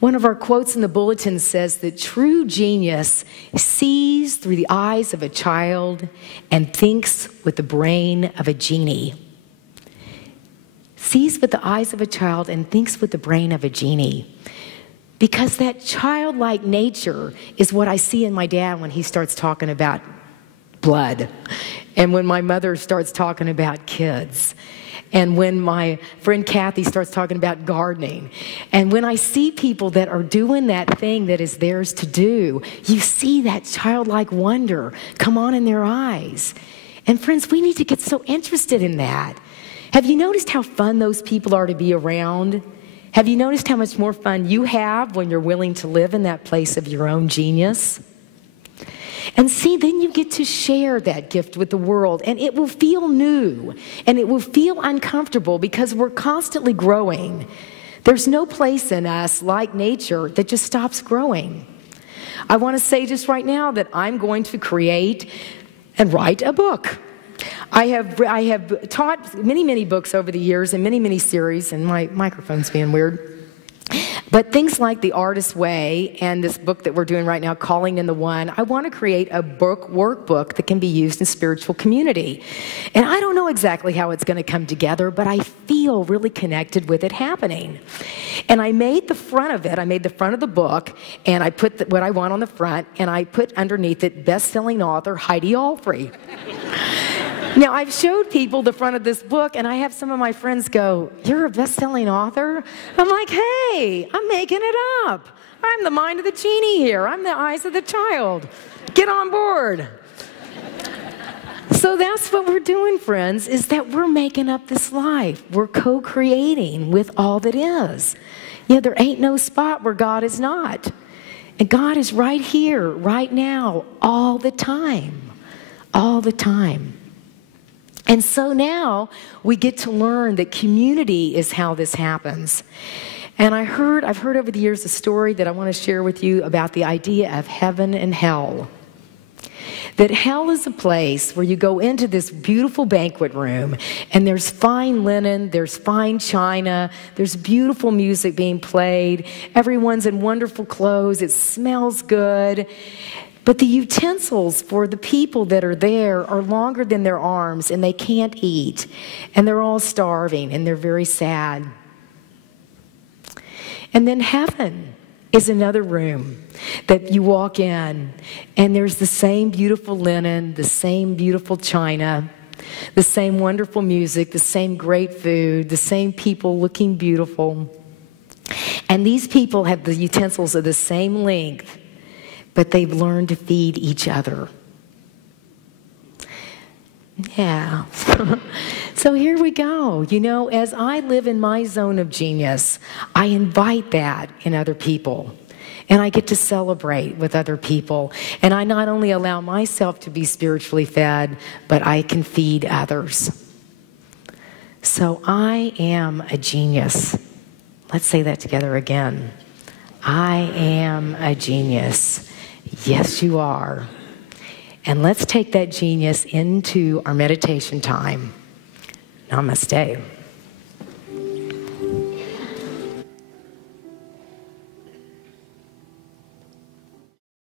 One of our quotes in the bulletin says that true genius sees through the eyes of a child and thinks with the brain of a genie. Sees with the eyes of a child and thinks with the brain of a genie. Because that childlike nature is what I see in my dad when he starts talking about blood, and when my mother starts talking about kids, and when my friend Kathy starts talking about gardening. And when I see people that are doing that thing that is theirs to do, you see that childlike wonder come on in their eyes. And friends, we need to get so interested in that. Have you noticed how fun those people are to be around? Have you noticed how much more fun you have when you're willing to live in that place of your own genius? And see, then you get to share that gift with the world, and it will feel new, and it will feel uncomfortable because we're constantly growing. There's no place in us, like nature, that just stops growing. I want to say just right now that I'm going to create and write a book. I have taught many books over the years and many series, and my microphone's being weird. But things like The Artist's Way and this book that we're doing right now, Calling in the One, I want to create a workbook that can be used in spiritual community. And I don't know exactly how it's going to come together, but I feel really connected with it happening. And I made the front of it, I made the front of the book, and I put what I want on the front, and I put underneath it, best-selling author Heidi Alfrey. Now, I've showed people the front of this book, and I have some of my friends go, "You're a best-selling author?" I'm like, hey, I'm making it up. I'm the mind of the genie here. I'm the eyes of the child. Get on board. So that's what we're doing, friends, is that we're making up this life. We're co-creating with all that is. You know, there ain't no spot where God is not. And God is right here, right now, all the time. All the time. And so now we get to learn that community is how this happens. And I've heard over the years a story that I want to share with you about the idea of heaven and hell. That hell is a place where you go into this beautiful banquet room, and there's fine linen, there's fine china, there's beautiful music being played, everyone's in wonderful clothes, it smells good. But the utensils for the people that are there are longer than their arms, and they can't eat. And they're all starving, and they're very sad. And then heaven is another room that you walk in, and there's the same beautiful linen, the same beautiful china, the same wonderful music, the same great food, the same people looking beautiful. And these people have the utensils of the same length, but they've learned to feed each other. Yeah. So here we go. You know, as I live in my zone of genius, I invite that in other people. And I get to celebrate with other people. And I not only allow myself to be spiritually fed, but I can feed others. So I am a genius. Let's say that together again. I am a genius. Yes, you are. And let's take that genius into our meditation time. Namaste.